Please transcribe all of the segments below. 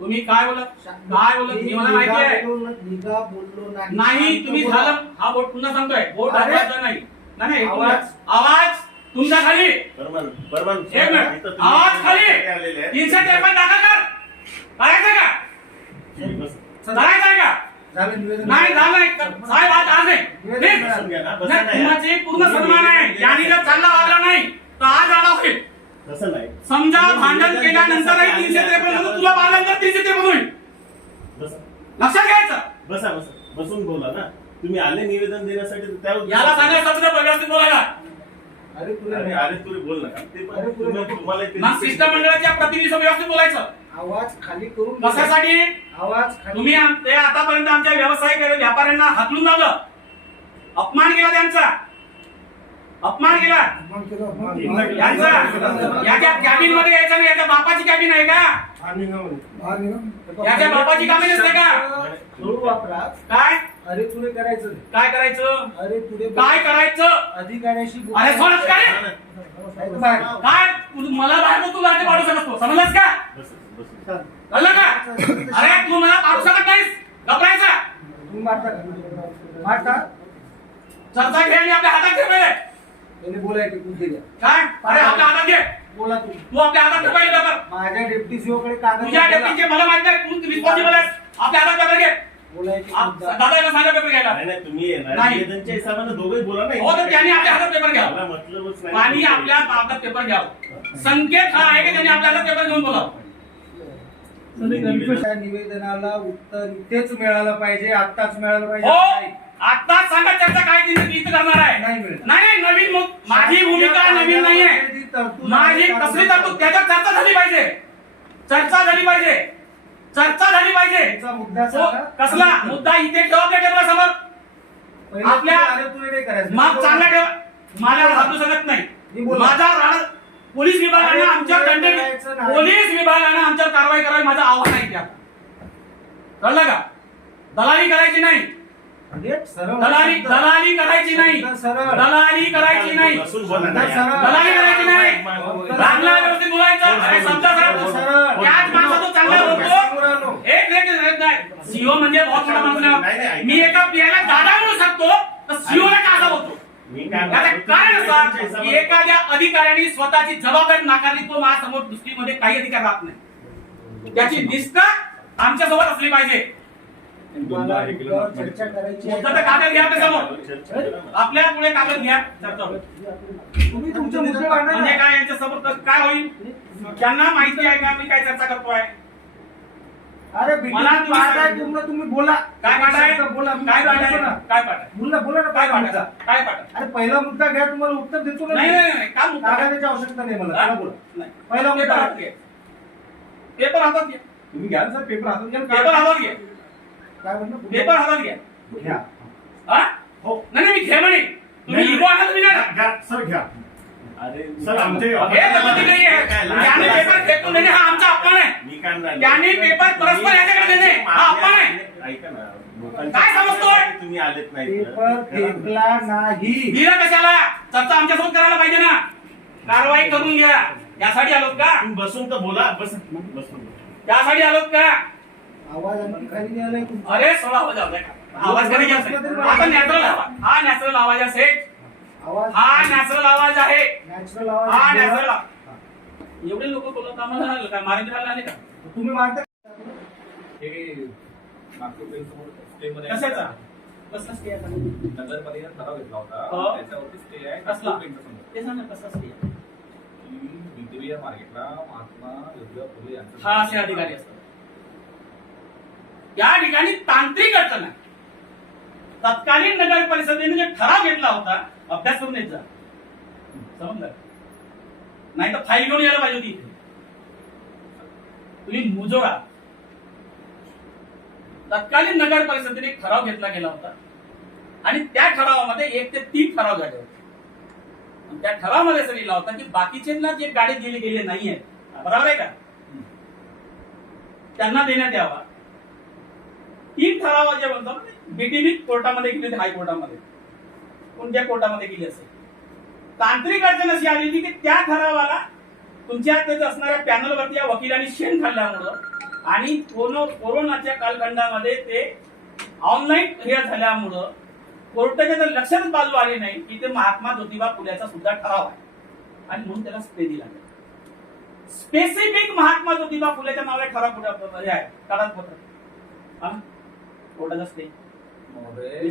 तुम्ही काय बोलत काय बोलत मी मला माहिती आहे. नाही. तुम्ही बोला. झालं. हा बोट पुन्हा सांगतोय. बोट नाही. नाही आवाज. तुमच्या खाली. एक मिनिट. आवाज खाली. तीनशे त्रेपन्न दाखल कर. करायचं का. करायचं का? नाही झालं नाही. साहेब आज आज. तुमचे पूर्ण सन्मान आहे. यांनी जर चांगला वागला नाही. तर आज आला होईल. तसं नाही. समजा भांडण केल्यानंतरही तीनशे त्रेपन्न मधून तुला मारल्यानंतर तीनशे त्रेपन्न होईल बसा. लक्षात घ्यायचं. बसा बसा. बसून बोला ना. तुम्ही आले निवेदन देण्यासाठी तर त्या याला सांगायचं शब्द व्यवस्थित बोलायला. अरे तुला अरे. अरे तुरे बोल नका ते पण अरे, तुम्ही- बोल. तुम्हाला ते- मग शिष्टमंडळाच्या प्रतिनिधी व्यवस्थित बोलायचं. आवाज खाली करून. कशासाठी? आवाज खाली तुम्ही आम- ते आतापर्यंत आमच्या व्यवसाय केले व्यापाऱ्यांना हाकलून लावलं. अपमान केला त्यांचा. अपमान केला. यांचा याच्या कॅबिनमध्ये यायचा नाही याच्या बापाची कॅबिन आहे का? याच्या बापाची कॅबिन असते का? काय? अरे तुले करायचं? काय करायचं? अरे तुले काय करायचं अधिकाऱ्याशी बोल. अरे सोडच काय? काय तू- मला बाहेर तू लाटे पाडू शकतो समजलंस का? बसा, कळलं का? अरे तू मला पाडू शकत नाहीस. घबरायचा. तुम्ही मारता का? मारता चर्चा घे आणि आपल्या हातात घे त्याने बोलायचं तुमचे द्या? काय? अरे आपल्या हातात घे. बोला तुम्ही. तू आपल्या पहिले पेपर? माझ्या डेप्टी सीओकडे कागद तुझ्या बोला. डेप्टीचे मला माहीत नाही. तू रिस्पॉन्सिबल आहेस. आपल्या हातात पेपर घे. बोलायची आप- मुद्दा. दादा याला सांगा पेपर घ्यायला. नाही नाही तुम्ही येणार. नाही. निवेदनच्या हिशोबाने दोघे बोला ना. हो तर त्यांनी आपल्या हातात पेपर घ्या. मला मतलबच नाही. आणि आपल्या हातात पेपर घ्यावं संकेत हा आहे की त्यांनी आपल्या हातात पेपर घेऊन बोलावं? त्या निवेदनाला उत्तर इथेच मिळालं पाहिजे आत्ताच मिळालं पाहिजे. हो. आता सांगा चर्चा काय इथं करणार आहे? नाही मिळत. नाही नाही, नवीन मु- माझी भूमिका नवीन नाहीये. तरतूद माझी आहे, कसली तरतूद? त्याच्यात चर्चा झाली पाहिजे. चर्चा झाली पाहिजे. चर्चा झाली पाहिजे. मुद्दा हो, सांगा. कसला? मुद्दा इथे ठेवा त्या टेबला समोर. पहिले आपल्या- तुम्ही आले तुला नाही करायचं. मग चांगला ठेवा. मला हातू मी नाही. माझा राणा पोलीस विभागाने अरे, आमच्यावर दंड नाही. पोलीस विभागाने आमच्यावर कारवाई करावी माझं आव्हान आहे त्या. कळलं का? दलाली करायची नाही. दलाली. दलाली करायची नाही. दलाली करायची नाही. दलाली करायची नाही. चांगला. व्यवस्थित बोलायचं. अरे समजा सरळ. त्याच माणसा तो चांगला बोलो, बोलतो. बोलो. एक एक नाही. सीओ म्हणजे बहुत मोठा माणूस. मी एका प्रियाला दादा म्हणू शकतो तर सीओ ला का बोलतो? म्हणतो, कारण असं की एखाद्या अधिकाऱ्याने स्वतःची जबाबदारी नाकारली तो माझ्यासमोर दृष्टीमध्ये काही अधिकार राहत नाही. त्याची निष्ठा आमच्यासोबत असली पाहिजे. चर्चा करायची आहे. मुद्दा तर कागद घ्या आपल्यासमोर पुढे कागद घ्या चर्चा होईल. तुम्ही तुमचे मुद्दे मांडा म्हणजे ना. काय यांच्या समोर तर काय होईल त्यांना माहिती आहे का मी काय चर्चा करतोय अरे मला मला तुम्ही पाठ आहे सांगा. तुम्हाला तुम्ही बोला काय पाठ आहे शब्द बोला मी काय पाठ आहे ना. काय पाठ आहे बोला बोला ना काय पहिला पाठ मुद्दा आहे काय पाठ आहे अरे पहिला मुद्दा घ्या तुम्हाला उत्तर देतो ना नाही मी. नाही नाही काय मुद्दा? कागदाची आवश्यकता नाही मला हा? चला बोला नाही. पहिला पेपर मुद्दा हातात घे पेपर हातात घे तुम्ही घ्या ना सर पेपर हातात घ्या ना. पेपर हातात घे काय म्हणलं? पेपर हातात घ्या. घ्या. हा? हो. नाही नाही मी घे म्हणे तुम्ही नाही, इगो आणा तुम्ही नाही. घ्या सर घ्या. अरे सर, आमचे- हे पद्धती नाही आहे. त्याने पेपर फेकून देणे हा आमचा अपमान आहे. मी काय म्हणतो? त्यांनी पेपर परस्पर याच्याकडे देणे, हा अपमान आहे. ऐका ना लोकांच्या काय समजतोय? तुम्ही आलेत नाही पेपर फेकला नाही. दिलं कशाला? चर्चा आमच्यासोबत करायला पाहिजे ना. कारवाई करून घ्या. यासाठी आलोत का? बसून तर बोला बस बसून. त्यासाठी आलोत का? आवाज आणखी खाली नाही आलाय तुमचा अरे सोळा आवाज आवाज आवाज आता नॅचरल आवाज. हा नॅचरल आवाज आहे. सेठ आवाज? हा नॅचरल आवाज आहे. नॅचरल हा आवाज. नॅचरल एवढे लोक बोलत आम्हाला का? मारे आले का? तुम्ही मारता कशाचा? कसला stay आहे? नगरमध्ये ठराव घेतला हो. होता त्याच्यावरती स्टे आहे. कसला? ते सांग ना कसला stay आहे? की विक्टोरिया मार्केटला महात्मा ज्योतिबा फुले यांचं हा असे अधिकारी असतात. या ठिकाणी तांत्रिक अडचण आहे. तत्कालीन नगर परिषदेने जे ठराव घेतला होता अभ्यास करून यायचा समजलं? नाही तर फाईल घेऊन यायला पाहिजे होती इथे. तुम्ही मुजोरा. तत्कालीन नगर परिषदेने एक ठराव घेतला गेला होता. आणि त्या ठरावामध्ये एक ते तीन ठराव झाले होते. त्या ठरावामध्ये असं लिहिला होता की बाकीच्यांना जे गाडी दिली गेले नाहीये. बरोबर आहे का? त्यांना देण्यात यावा. तीन ठराव जे म्हणतो बीटीबी कोर्टामध्ये गेली होती हायकोर्टामध्ये. कोणत्या कोर्टामध्ये गेली असेल? तांत्रिक अडचण अशी आली होती की त्या ठरावाला तुमच्या तिथे असणाऱ्या पॅनलवरती या वकिलांनी शेण खाल्ल्यामुळं आणि कोरोनाच्या कालखंडामध्ये ते ऑनलाईन हे झाल्यामुळं कोर्टाच्या तर लक्षात बाजू आली नाही की ते महात्मा ज्योतिबा फुल्याचा सुद्धा ठराव आहे. आणि म्हणून त्याला स्टे दिला स्पेसिफिक महात्मा ज्योतिबा फुल्याच्या नावाला ठराव कुठे हे आहे कागदपत्र. हा? कोर्टाचा स्टे महोदय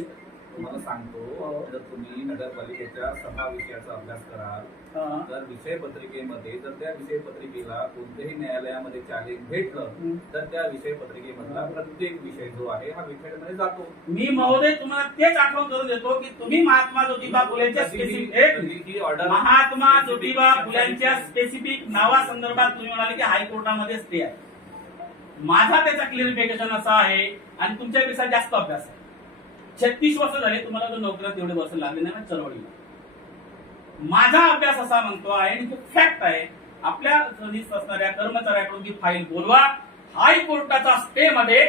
तुम्हाला सांगतो जर तुम्ही नगरपालिकेच्या सहा विषयाचा अभ्यास कराल हा. तर विषय पत्रिकेमध्ये जर त्या विषय पत्रिकेला कोणत्याही न्यायालयामध्ये चॅलेंज भेटलं. तर त्या विषय पत्रिकेमधला प्रत्येक विषय जो आहे हा विषयामध्ये जातो मी महोदय तुम्हाला तेच आठवण करून देतो की तुम्ही महात्मा ज्योतिबा फुलेच्या ऑर्डर महात्मा ज्योतिबा फुल्यांच्या स्पेसिफिक नावासंदर्भात तुम्ही म्हणाले की हायकोर्टामध्ये स्टे आहे माझा त्याचा क्लिअरिफिकेशन असा आहे आणि तुमच्यापेक्षा जास्त अभ्यास आहे. छत्तीस वर्ष झाले तुम्हाला तो नोकरीत एवढे वर्ष लागले नाही ना चळवळीला. माझा अभ्यास असा म्हणतो आहे आणि तो फॅक्ट आहे आपल्या सर्व्हिस असणाऱ्या कर्मचाऱ्याकडून ती फाईल बोलवा. हायकोर्टाचा स्टे मध्ये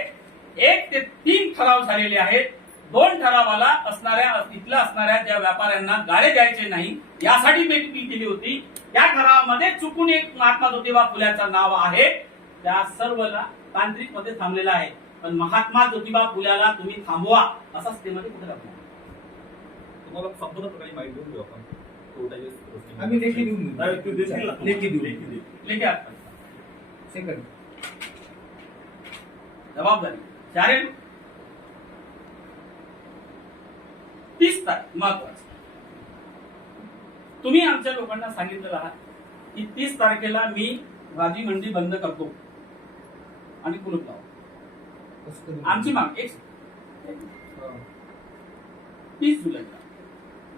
एक ते तीन ठराव झालेले आहेत. दोन ठरावाला असणाऱ्या तिथल्या असणाऱ्या ज्या व्यापाऱ्यांना गाळे द्यायचे नाही यासाठी मी मी केली होती. त्या ठरावामध्ये चुकून एक महात्मा ज्योतिबा फुल्याचं नाव आहे. त्या सर्वला तांत्रिकमध्ये थांबलेला आहे. पण महात्मा ज्योतिबा फुल्याला तुम्ही थांबवा असा स्टे मध्ये कुठे दाखवा तुम्हाला संपूर्ण प्रकारे माहिती देऊन देऊ आपण. आम्ही लेखी देऊन? लेखी देऊ. लेखी सेकंड. जबाबदारी. चालेल तीस तारीख महत्वाचं. तुम्ही आमच्या लोकांना सांगितलेलं आहात की तीस तारखेला मी भाजी मंडी बंद करतो. आणि कुलूप लावतो आमची माग एक तीस जुलैला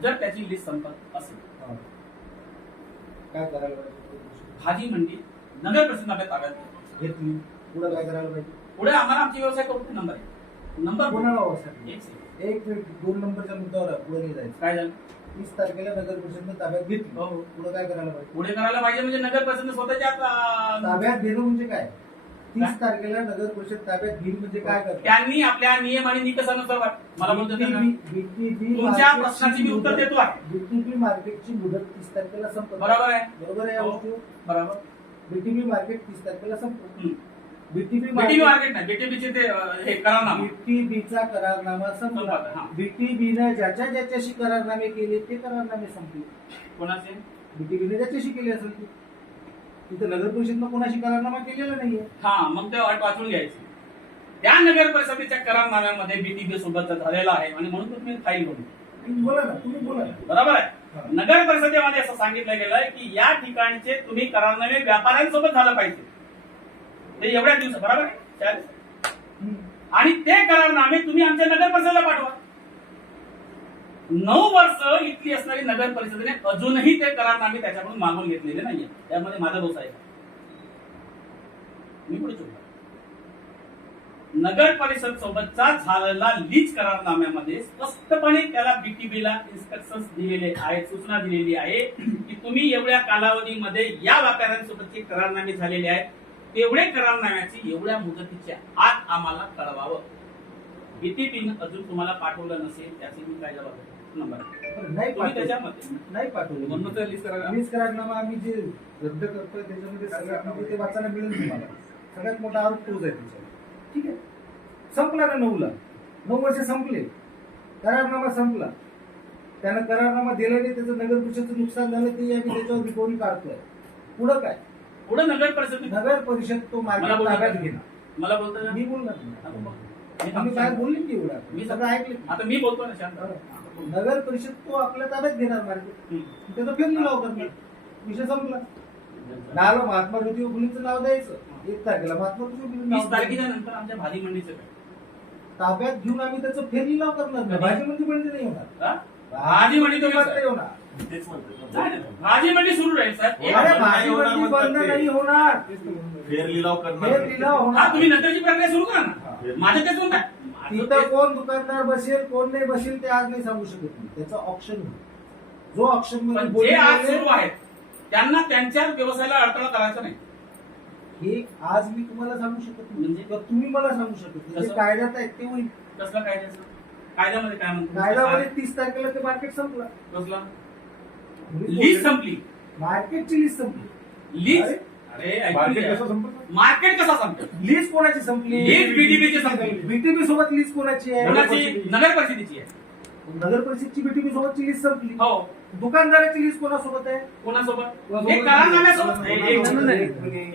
जर त्याची लिस्ट संपत असेल. काय करायला पाहिजे? भाजी मंडी नगर प्रसिद्धाच्या ताब्यात घ्या. घेतली पुढे काय करायला पाहिजे? पुढे आम्हाला आमची व्यवसाय करू. नंबर आहे नंबर कोणाला एक दोन नंबरच्या मुद्द्यावर पुढे नाही जायचं. काय झालं? तीस तारखेला नगर परिषदने ताब्यात घेतली. हो, हो. पुढे काय करायला पाहिजे? पुढे करायला पाहिजे म्हणजे नगर परिषद स्वतःच्या ताब्यात घेणं म्हणजे काय? तीस तारखेला नगर परिषद ताब्यात घेईल म्हणजे काय करतात? त्यांनी आपल्या नियम आणि निकषानुसार वाट- मला बोलतो तुमच्या प्रश्नाची मी उत्तर देतो आहे. बीटीबी मार्केटची मुदत तीस तारखेला संपत. बरोबर आहे. बरोबर आहे या हो. गोष्टी बरोबर. बीटीबी मार्केट तीस तारखेला संपत. हम्म. बीटीबी बीटीबी मार्केट नाही बीटीबीचे ते अं, हे करारनामा. बीटीबीचा करारनामा संपला. हा. बीटीबीनं ज्याच्या ज्याच्याशी करारनामे केले ते करारनामे संपले. कोणाचे? बीटीबीने ज्याच्याशी केले असेल ते. तिथं नगर परिषदनं कोणाशी करारनामा केलेला नाहीये. हा मग ते वाट वाचून घ्यायची. त्या नगर परिषदेच्या करारनाम्यामध्ये बीटीबी सोबत झालेला आहे आणि म्हणून तुम्ही फाईल तुम्ही बोला ना तुम्ही बोला ना. बरोबर. आहे? नगर परिषदेमध्ये असं सांगितलं गेलंय की या ठिकाणचे तुम्ही करारनामे व्यापाऱ्यांसोबत झालं पाहिजे. ते एवढ्या दिवस बरोबर आहे. आणि ते करारनामे तुम्ही आमच्या नगर परिषदेला पाठवा. नऊ वर्ष इथली असणारी नगर परिषदेने अजूनही ते करारनामे त्याच्याकडून मागून घेतलेले नाहीये. त्यामध्ये माझा दोष आहे. मी पुढे चुकलो नगर परिषद सोबतचा झालेला लीज करारनाम्यामध्ये स्पष्टपणे त्याला बीटीबीला इन्स्ट्रक्शन दिलेले आहे सूचना दिलेली आहे की तुम्ही एवढ्या कालावधीमध्ये या व्यापाऱ्यांसोबतचे करारनामे झालेले आहेत. तेवढे करारनाम्याची एवढ्या मुदतीच्या आत आम्हाला कळवावं. बीटीपीनं अजून तुम्हाला पाठवलं नसेल त्याचे मी काय जबाब नंबर नाही तुम्ही पाठवलं. त्याच्यामध्ये. नाही पाठवलं. म्हणून तर लिस्ट करा वीज करारनामा आम्ही जे रद्द करतोय त्याच्यामध्ये सगळ्यात म्हणजे ते वाचायला मिळेल तुम्हाला. सगळ्यात मोठा आरोप तोच आहे त्याच्यावर ठीक आहे? संपला ना नऊला? नऊ वर्ष संपले. करारनामा संपला. त्यानं करारनामा दिला नाही त्याचं नगर परिषदचं नुकसान झालं ते आम्ही त्याच्यावर रिकव्हरी काढतोय? पुढं काय? पुढे नगर परिषद नगर परिषद तो बोलता ताब्यात? घेणार. मला बोलतो? मी बोलणार आम्ही काय बोलली की एवढा. मी सगळं ऐकलं आता मी बोलतो ना शांत. नगर परिषद तो आपल्या ताब्यात घेणार मार्केट. त्याचा फेर लिलाव करणार विषय संपला. नाव महात्मा ज्योतिबा फुलेंचं नाव द्यायचं. एक तारखेला महात्मा ज्योतिबा तारखेच्या. नंतर आमच्या भाजी मंडीचं काय? ताब्यात घेऊन आम्ही त्याचं फेर लिलाव करणार नाही. भाजी मंडी बंद नाही होणार. हा? भाजी मंडी तो बंद नाही होणार. भाजी मंडी सुरू राहील साहेब. बंद भाजी मंडी बंद. नाही. होणार. फेर लिलाव करणार फेर लिलाव हा होणार तुम्ही नंतरची प्रक्रिया सुरू करा ना. हा. माझं तेच म्हणताय माझं तिथं कोण दुकानदार बसेल कोण नाही बसेल ते आज नाही सांगू शकत मी. त्याचं ऑप्शन जो ऑप्शनमध्ये पण जे आज सुरू आहेत त्यांना त्यांच्या व्यवसायाला अडथळा करायचा नाही. हे आज मी तुम्हाला सांगू शकत नाही. म्हणजे? किंवा तुम्ही मला सांगू शकत नाही. जे कसं? कायद्यात आहे ते होईल. कसला कायद्याचं? कायद्यामध्ये काय म्हणतो? कायद्यामध्ये तीस तारखेला ते मार्केट संपला. कसला? लीज. संपली. मार्केटची लिस्ट संपली. लीज अरे, मार्केट. कसं संपलं? मार्केट कसा संपतं लीज कोणाची संपली? लीज BTB ची संपली. बीटीबी सोबत लीज कोणाची आहे? नगर परिषदेची आहे. नगर परिषदची बीटीबी सोबतची लीज संपली. हो. दुकानदाराची लीज कोणासोबत आहे? कोणासोबत? एक करारनाम्यासोबत एक-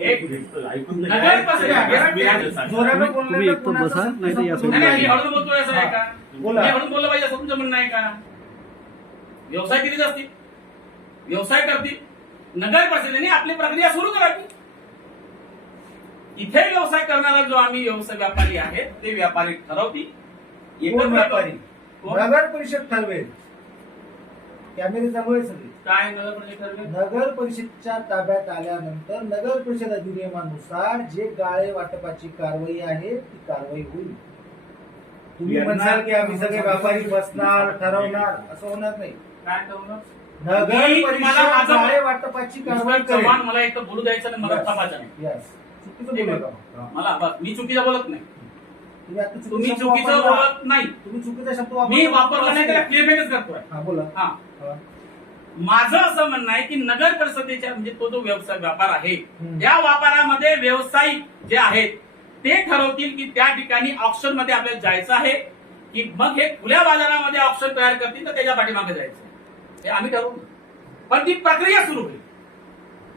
एक- एक ऐकून तर नगर. परिषद- मी आता सांगतो. जोरानं बोललं तुम्ही तर एकटं कोणाचं बसा, नाही तर या संपलं नाही नाही मी नाही. हळून बोलतोय असं आहे का? बोला. मी हळून बोललं पाहिजे असं तुमचं म्हणणं आहे का? व्यवसाय कितीच असतील व्यवसाय करतील नगर परिषदेने आपली प्रक्रिया सुरू करावी. इथे व्यवसाय करणारा जो आम्ही व्यवसाय व्यापारी आहेत ते व्यापारी ठरवतील. व्यापारी? नगर परिषद ठरवेल. कॅमेरे आहे सगळे. काय नगर परिषद ठरवेल? नगर परिषदच्या ताब्यात आल्यानंतर नगर परिषद अधिनियमानुसार जे गाळे वाटपाची कारवाई आहे ती कारवाई होईल. तुम्ही म्हणसाल की आम्ही सगळे व्यापारी बसणार ठरवणार असं होणार नाही. काय ठरवलं नगर परिषद गाळे वाटपाची कारवाई चव्हाण मला एक बोलू द्यायचं मला थांबायचं नाही. Yes. चुकीचं ठीक बोलू आहे. नका. मला बस मी चुकीचं बोलत नाही तुम्ही आता चुकीचा शब्द वापरला. बोलत नाही तुम्ही चुकीचा शब्द मी वापरला. नाही त्याला करतोय हा बोला हा हा. माझं असं म्हणणं आहे की नगर परिषदेच्या म्हणजे तो जो व्यवसाय व्यापार आहे हम्म. त्या व्यापारामध्ये व्यावसायिक जे आहेत ते ठरवतील की त्या ठिकाणी ऑप्शनमध्ये आपल्याला जायचं आहे की मग हे खुल्या बाजारामध्ये ऑप्शन तयार करतील तर त्याच्या पाठीमागे जायचं हे आम्ही ठरवू पण ती प्रक्रिया सुरू होईल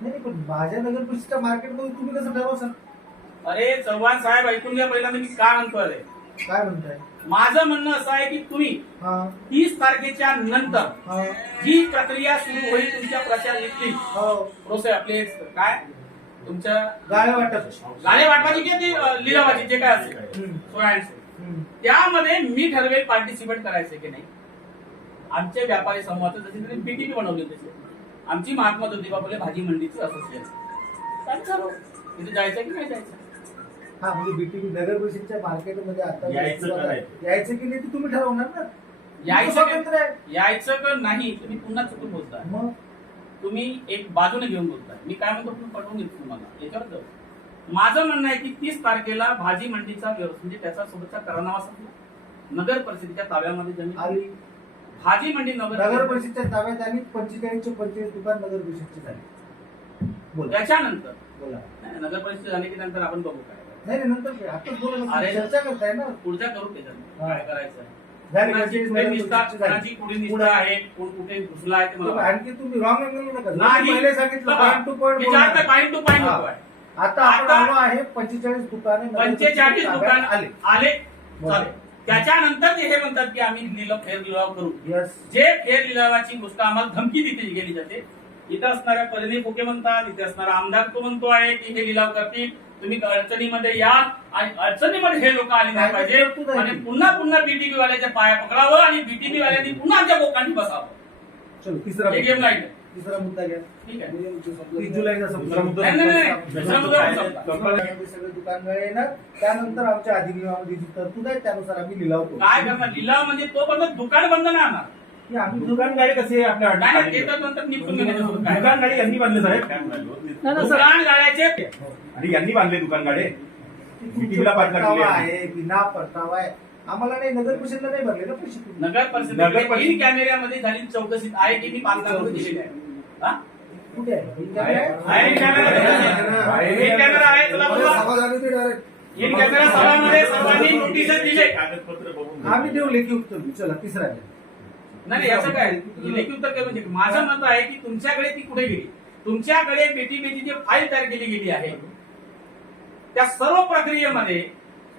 नाही नाही, पण माझ्या नगर परिषदच्या मार्केटमध्ये तुम्ही कसं ठरवसाल अरे चव्हाण साहेब ऐकून घ्या पहिल्यांदा मी का म्हणतोय? काय म्हणताय? माझं म्हणणं असं आहे की तुम्ही हा. तीस तारखेच्या नंतर हा. जी प्रक्रिया सुरू होईल तुमच्या प्रचार हो. प्रोसेस आपले काय? तुमच्या गाळे वाटप. गाणे वाटवाची की ती अ, लिलावाची जे काय असेल. हम्म. सोळा आणि सोळा. हम्म. त्यामध्ये मी ठरवेल पार्टिसिपेट करायचं की नाही. आमचे व्यापारी समूहाचं जसे त्यांनी पीटीपी बनवली तसे आमची महात्मा ज्योतिबा फुले भाजी मंडीची असोसिएशन? तिथे जायचं की नाही जायचं? हा म्हणजे बीटीपी नगर परिषदच्या मार्केटमध्ये आता यायचं? यायचं की नाही ते तुम्ही ठरवणार ना. यायचं तुमचं स्वातंत्र्य आहे. का- यायचं का नाही तुम्ही पुन्हा चुकून बोलताय. मग? तुम्ही एक बाजूने घेऊन बोलताय. मी काय म्हणतो तुम्ही पटवून घेतो तुम्हाला. याच्यावर जाऊ. माझं म्हणणं आहे की तीस तारखेला भाजी मंडीचा व्यवसाय म्हणजे त्याचा सोबतचा संपला नगर परिषदेच्या ताब्यामध्ये जमीन आली भाजी मंडी नगर नगर परिषदच्या ताब्यात आली पंचेचाळीसचे पंचवीस दुकान नगर परिषदचे झाले बोला त्याच्यानंतर बोला नाही, नगर परिषद झाली की नंतर आपण बघू काय नाही नाही, नंतर काय? आताच बोला ना. अरे. चर्चा करताय ना पुढच्या करू त्याच्यात हा. काय करायचं झाली कोणाची पंचवीस पुढे नगर निष्ठा परिषदची झाली. कोणाची पुढे निष्ठा आहे कोण कुठे घुसला आहे ते मला तुम्ही माहिती. आणखी तुम्ही रॉंग अँगल नका जाऊ. नाही. मी पहिले सांगितलं पॉईंट टू पॉईंट विचारतोय पॉईंट टू पॉईंट हा. नको आहे आता आपण आता- आलो आहे पंचेचाळीस दुकाने नगर पंचेचाळीस दुकान आले आले. चालेल त्याच्यानंतर ते हे म्हणतात की आम्ही लिलाव फेर लिलाव करू. जे फेर लिलावाची गोष्ट आम्हाला धमकी दिली गेली जाते इथं असणाऱ्या परिणी फुके म्हणतात इथे असणारा आमदार तो म्हणतो आहे की हे लिलाव करतील तुम्ही अडचणीमध्ये या आणि अडचणीमध्ये हे लोक आले नाही पाहिजे. आणि? पुन्हा पुन्हा बीटीपी वाल्याच्या पाया पकडावं आणि बीटीपी वाल्यांनी पुन्हा आमच्या बोकांनी बसावं. चलो तिसरा गेम मुद्दा. तिसरा मुद्दा घ्या. ठीक आहे. सगळे येणार त्यानंतर आमच्या अधिनियमामध्ये जी तरतूद आहे त्यानुसार आम्ही लिलाव काय करणार? लिलाव म्हणजे तो पण दुकान बंद नाही आणणार की आम्ही दुकान गाडी कसे आपल्या नाही नाही, ते अडचणीत? तर नंतर काय यांनी बांधले साहेब. काय म्हणालो? नाही, नाही, सर. दुकान गाड्याचे. आणि यांनी बांधले पाठला परतावा आहे. आहे बिना परतावा आहे. आम्हाला नाही नगर परिषदला नाही भरले ना पैसे तुम्ही. नगर नगर परिषद- तीन कॅमेऱ्यामध्ये झाली चौकशी. आहे की मी पाच लाख रुपये दिलेले आहे. हा? कॅमेरा आहे. कॅमेरा सभामध्ये सर्वांनी नोटीस दिले. कागदपत्र बघून आम्ही देऊ लेखी उत्तर देऊ चला तिसरा घ्या. नाही नाही, याचं काय? लेखी उत्तर काय म्हणजे माझं मत आहे की तुमच्याकडे ती कुठे गेली? तुमच्याकडे बेटी बेटी जी फाईल तयार केली गेली आहे. त्या सर्व प्रक्रियेमध्ये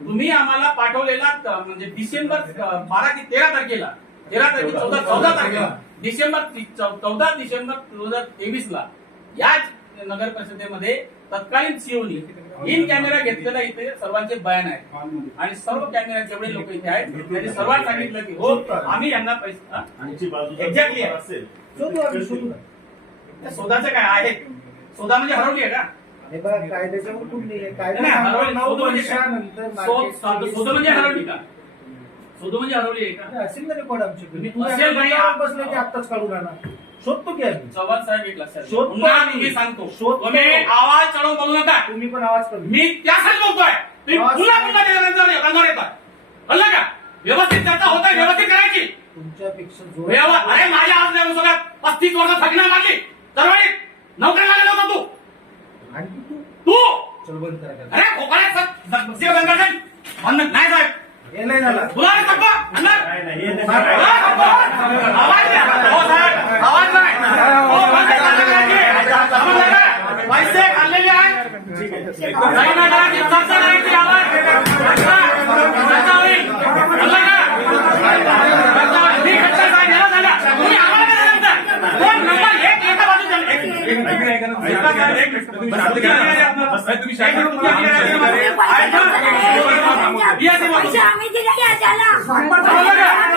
तुम्ही आम्हाला पाठवलेला त- म्हणजे डिसेंबर अ, बारा ते तेरा तारखेला तेरा तारखे चौदा चौदा तारखेला. डिसेंबर चौदा डिसेंबर दोन हजार तेवीस ला याच नगर परिषदेमध्ये तत्कालीन सीओनी इन कॅमेरा घेतलेला इथे सर्वांचे बयान आहे. आणि सर्व कॅमेरा जेवढे लोक इथे आहेत त्यांनी सर्वांनी सांगितलं की हो आम्ही यांना पैसे हा? त्या शोधाचं काय आहे? शोधा म्हणजे हरवली आहे का? हे शोध म्हणजे शोध म्हणजे हरवली का? शोध म्हणजे हरवली आहे का? असेल ना रेकॉर्ड आमच्याकडे तुम्ही असेल नाही, बसले की आत्ताच काढून आणा. शोधतो की आम्ही. चव्हाण साहेब एक लक्षात घ्या. पुन्हा तो. मी सांगतो. शोध. तुम्ही आवाज चढवून बोलू नका. तुम्ही पण आवाज कमी. मी त्यासाठी बोलतोय. तुम्ही आवाज पुन्हा. पुन्हा रंगावर रंगावर कळलं का? व्यवस्थित चर्चा होत आहे व्यवस्थित करायची. तुमच्यापेक्षा जोरात- अरे माझ्या आज नाही सगळ्यात पस्तीस वर्ष थकण्या मारली दरवेळी नोकरी लागले होता तू. आणखी तू? तू. करा का. अरे शिव बंद कर. बंद नाही साहेब. हे नाही झालं. बोला रे सप्पा, पैसे आम्ही त्याला. समजलं का?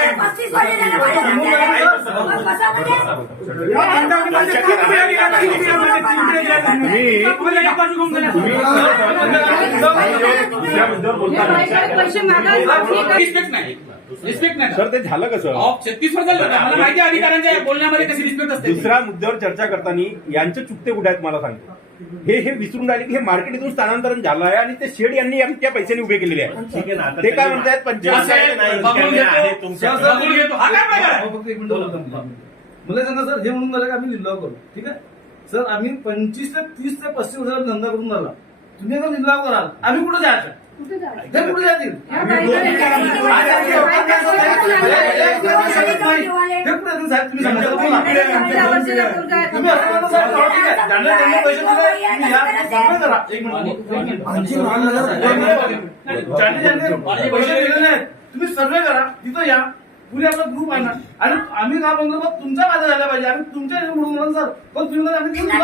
मग बसा म्हणजे. पैसे रिस्पेक्ट नाही. रिस्पेक्ट नाही. सर ते झालं कसं? अहो, छत्तीस वर्ष झालं मला माहिती आहे अधिकाऱ्यांच्या बोलण्यामध्ये कशी रिस्पेक्ट असते दुसऱ्या मुद्द्यावर चर्चा करताना यांचे चुकते कुठे आहेत मला सांगतो. हे हे विसरून राहिले की हे मार्केटमधून स्थानांतरण झालं आहे आणि ते शेड यांनी आमच्या पैशाने उभे केलेले आहे ठीक आहे ना आता ते काय त्यांनी- म्हणतायत? पंचायत असेल, नाही, बघून कॅमेरा घेतो. आहे तुमच्या- बघून घेतो. हा काय प्रकार आहे? फक्त एक मिनिट बोलतो मी. मला सांगा सर हे म्हणून झालं की आम्ही लिलाव करू. ठीक आहे? सर आम्ही पंचवीस ते तीस ते पस्तीस वर्षाला धंदा करून झाला तुम्ही लिलाव कराल. आम्ही कुठे जायचं? कुठे जायचं? ते कुठे जातील? या बाईकडे ते कुठे जायचं. जातील साहेब? तुम्ही सांगा. सर, बोला. तुम्ही असं म्हणता साहेब ठीक आहे. ज्यांना ज्यांना पैसे दिले तुम्ही या दाखवा जरा. एक मिनिट. ज्यांनी ज्यांनी पैसे दिलेले आहेत. तुम्ही सर्वे करा. तिथं या. पुढे आपला ग्रुप आहे ना. आणि आम्ही काय म्हणतो बा, तुमचा फायदा झाला पाहिजे. आम्ही तुमच्या म्हणून म्हणून सर. पण तुम्ही आम्ही तुम्ही.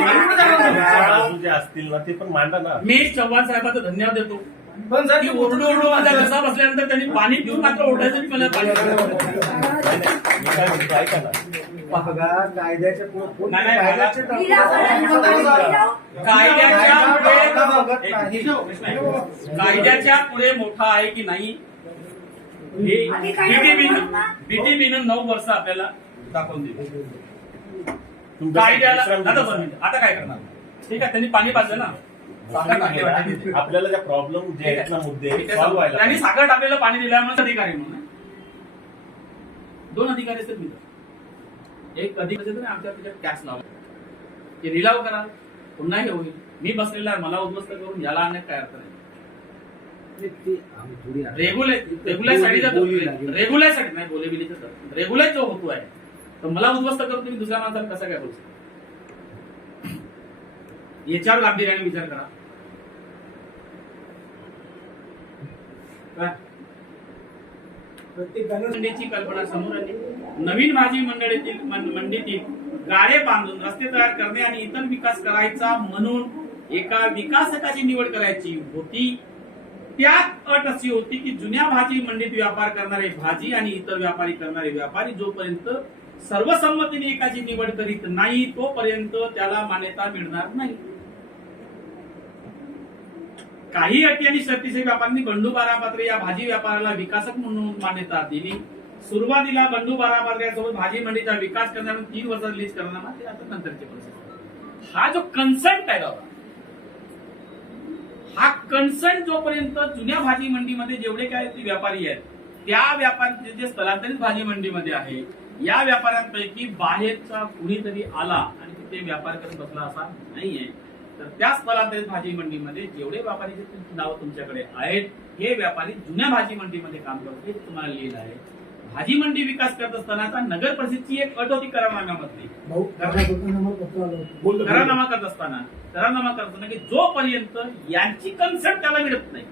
आणि जे असतील ना ते पण मांडा ना. मी चव्हाण साहेबांचा धन्यवाद देतो. पण की साहेब ओरडू ओरडू माझा घसा बसल्यानंतर त्यांनी पाणी पिऊन मात्र ओढायचं मला पाणी मी काय म्हणतो ऐका ना. कायद्याच्या पुढे कोण नाही, नाही, कायद्याचे मला- लिलाव कायद्याच्या कायदा बघत पुढे नाही. कायद्याच्या पुढे मोठा आहे की नाही हे आधी बीटीबीनं नऊ वर्ष आपल्याला दाखवून दिली. कायद्याला आता काय करणार? ठीक आहे त्यांनी पाणी पाजलं ना. साखर टाकली वाटेत. तिथे. आपल्याला ज्या प्रॉब्लेम जे आहेत ना मुद्दे ठीक आहे, सॉल्व्ह व्हायला त्यांनी पाहिजे. साखर टाकलेलं पाणी दिल्यामुळे अधिकारी म्हणून दोन अधिकारी असतात मी एक अधिकारी असतात आमच्या त्याच्यात टॅक्स लावला ते निलाव करा पुन्हा हे होईल. मी बसलेला आहे मला उद्ध्वस्त करून याला आणण्यात काय अर्थ नाही. रेग्युलर नाही रेग्युलर जो होतो आहे तर मला उद्ध्वस्त करून तुम्ही दुसऱ्या माणसाला कसा काय बोलू शकता? याच्यावर गांभीर्याने विचार करा. काय? मंडीची कल्पना समोर आली. नवीन भाजी मंडळीतील मन- मंडीतील गाडे बांधून रस्ते तयार करणे आणि इतर विकास करायचा म्हणून एका विकासकाची निवड करायची होती. त्यात अट अशी होती की जुन्या भाजी मंडीत व्यापार करणारे भाजी आणि इतर व्यापारी करणारे व्यापारी जोपर्यंत सर्वसंमतीने एकाची निवड करीत नाही तोपर्यंत त्याला मान्यता मिळणार नाही. काही अटी आणि शर्तीचे व्यापाऱ्यांनी बंडू बारापात्रे या भाजी व्यापाराला विकासक म्हणून मान्यता दिली. सुरुवातीला बंडू बारापात्रे यासोबत भाजी मंडीचा विकास करणार तीन वर्षात रिलीज करणार ते आता नंतरचे प्रोसेस हा जो कन्सर्ट आहे बाबा हा कन्सर्ट जोपर्यंत जुन्या भाजी मंडीमध्ये जेवढे काय ते व्यापारी आहेत त्या व्यापारी जे स्थलांतरित भाजी मंडीमध्ये आहे या व्यापाऱ्यांपैकी बाहेरचा कुणीतरी आला आणि तिथे व्यापार करत बसला असा नाहीये. तर त्या स्थलांतरित भाजी मंडीमध्ये जेवढे व्यापारी नाव तुमच्याकडे आहेत हे व्यापारी जुन्या भाजी मंडीमध्ये काम करतात हे तुम्हाला लिहिलं आहे. भाजी मंडी विकास करत असताना नगर परिषदची एक अट होती. करारनाम्यामधली करारनामा करत असताना करारनामा करत असताना की जोपर्यंत यांची कन्सेप्ट त्याला मिळत नाही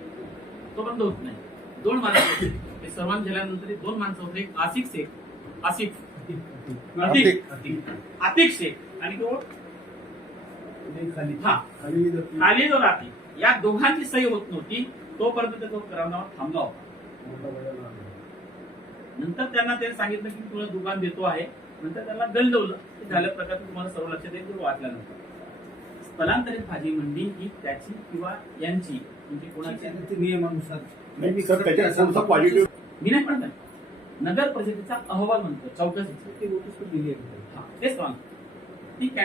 तोपर्यंत होत नाही. दोन माणसं होते. ते सर्वांत झाल्यानंतर दोन माणसं होते. एक आसिफ शेख आसिफ अतिक अतिक शेख. आणि तो हा खाली. जो राहते या दोघांची सही होत नव्हती तोपर्यंत तो करावनामा थांबला होता. नंतर त्यांना ते सांगितलं की तुला दुकान देतो आहे. नंतर त्यांना की झाल्या प्रकारचं तुम्हाला सर्व लक्षात येईल ते वाटल्यानंतर स्थलांतरित भाजी मंडी ही त्याची किंवा यांची म्हणजे कोणाची? नियमानुसार. मी नाही म्हणत. आहे. नगर परिषदेचा अहवाल म्हणतो चौकशीचा. ते नोटीस दिली आहे. हा, तेच सांग ती काय